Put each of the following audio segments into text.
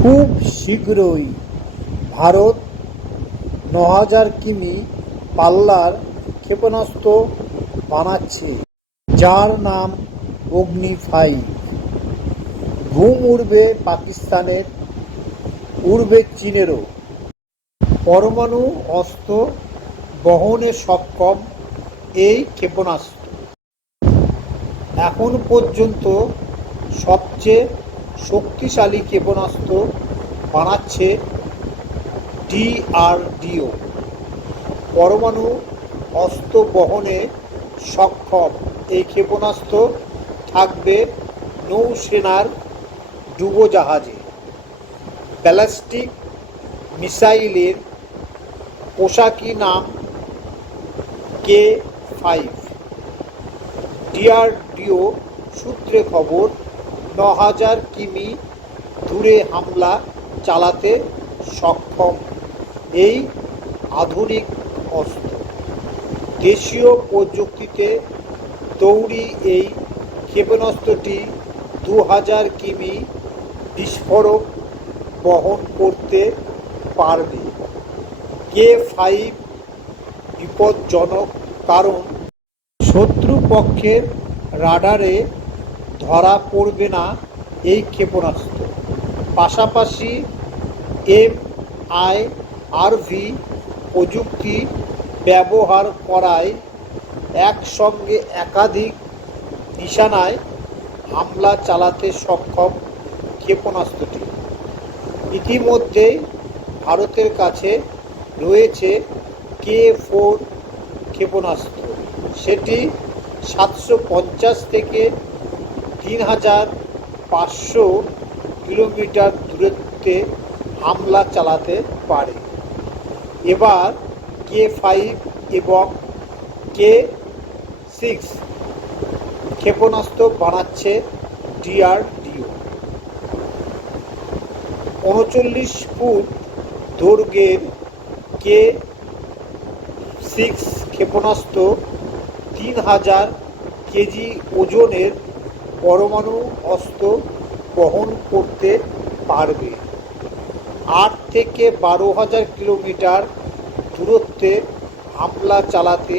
খুব শীঘ্রই ভারত ৯,০০০ কিমি পাল্লার ক্ষেপণাস্ত্র বানাচ্ছে, যার নাম অগ্নি-5। ঘুম উড়বে পাকিস্তানের, উড়বে চীনেরও। পরমাণু অস্ত্র বহনে সক্ষম এই ক্ষেপণাস্ত্র এখন পর্যন্ত সবচেয়ে শক্তিশালী ক্ষেপণাস্ত্র বানাচ্ছে DRDO। পরমাণু অস্ত্র বহনে সক্ষম এই ক্ষেপণাস্ত্র থাকবে নৌসেনার ডুবোজাহাজে। ব্যালিস্টিক মিসাইলের পোশাকি নাম K5। DRDO সূত্রে খবর, ৯,০০০ কিমি দূরে হামলা চালাতে সক্ষম এই আধুনিক অস্ত্র। দেশীয় প্রযুক্তিতে তৈরি এই ক্ষেপণাস্ত্রটি ২,০০০ কিমি বিস্ফোরক বহন করতে পারবে। K5 বিপজ্জনক কারণ শত্রুপক্ষের রাডারে ধরা পড়বে না এই ক্ষেপণাস্ত্র। পাশাপাশি MIRV প্রযুক্তি ব্যবহার করায় একসঙ্গে একাধিক নিশানায় হামলা চালাতে সক্ষম ক্ষেপণাস্ত্রটি। ইতিমধ্যেই ভারতের কাছে রয়েছে K4 ক্ষেপণাস্ত্র। সেটি ৭৫০ থেকে ৩,৫০০ কিলোমিটার দূরত্বে হামলা চালাতে পারে। এবার K5 এবং K6 ক্ষেপণাস্ত্র বানাচ্ছে DRDO। ৩৯ ফুট দৈর্ঘ্যের K6 ক্ষেপণাস্ত্র ৩,০০০ কেজি ওজনের পরমাণু অস্ত্র বহন করতে পারবে। ৮ থেকে ১২,০০০ কিলোমিটার দূরত্বে হামলা চালাতে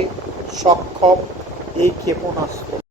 সক্ষম এই ক্ষেপণাস্ত্র।